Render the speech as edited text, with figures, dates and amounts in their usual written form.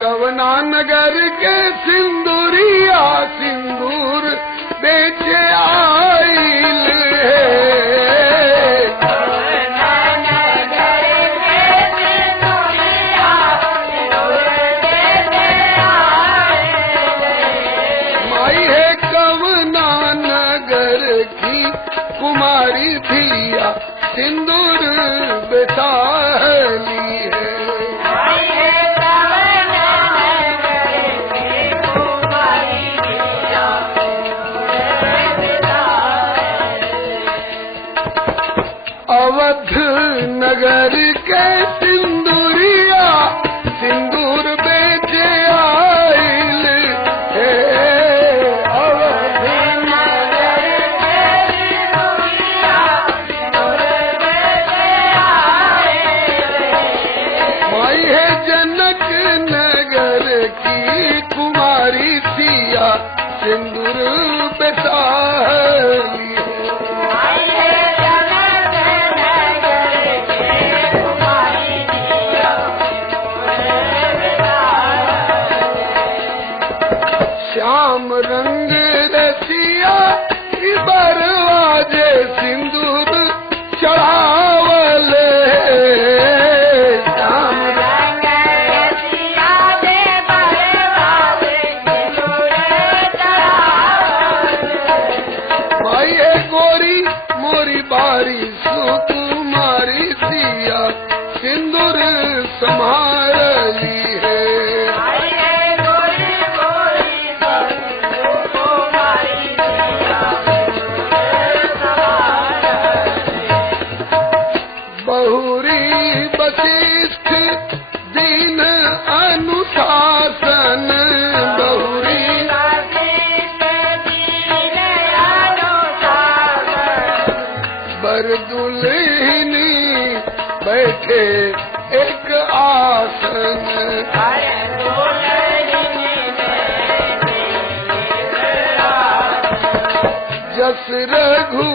कवना नगर के सिंदूरिया सिंदूर बेचे आइल माई है कवना नगर की कुमारी धिया सिंदूर बेचाली है। अवध नगर के सिंदूरिया सिंदूर बेचे आइल है। अवध नगर के सिंदूरिया सिंदूर बेचे आइल माई है जनक नगर की कुमारी थिया सिंदूर बेचाली श्याम रंग रसिया बरवाजे सिंदूर चढ़ावल श्याम रंग रसिया बरवाजे सिंदूर चढ़ावल भाई है गोरी मोरी बारी सुकुमारी सिया सिंदूर समारली है। बहुरी वशिष्ठ दीन अनुशासन बहुरी बरदुल्हनी बैठे एक आसन जस रघु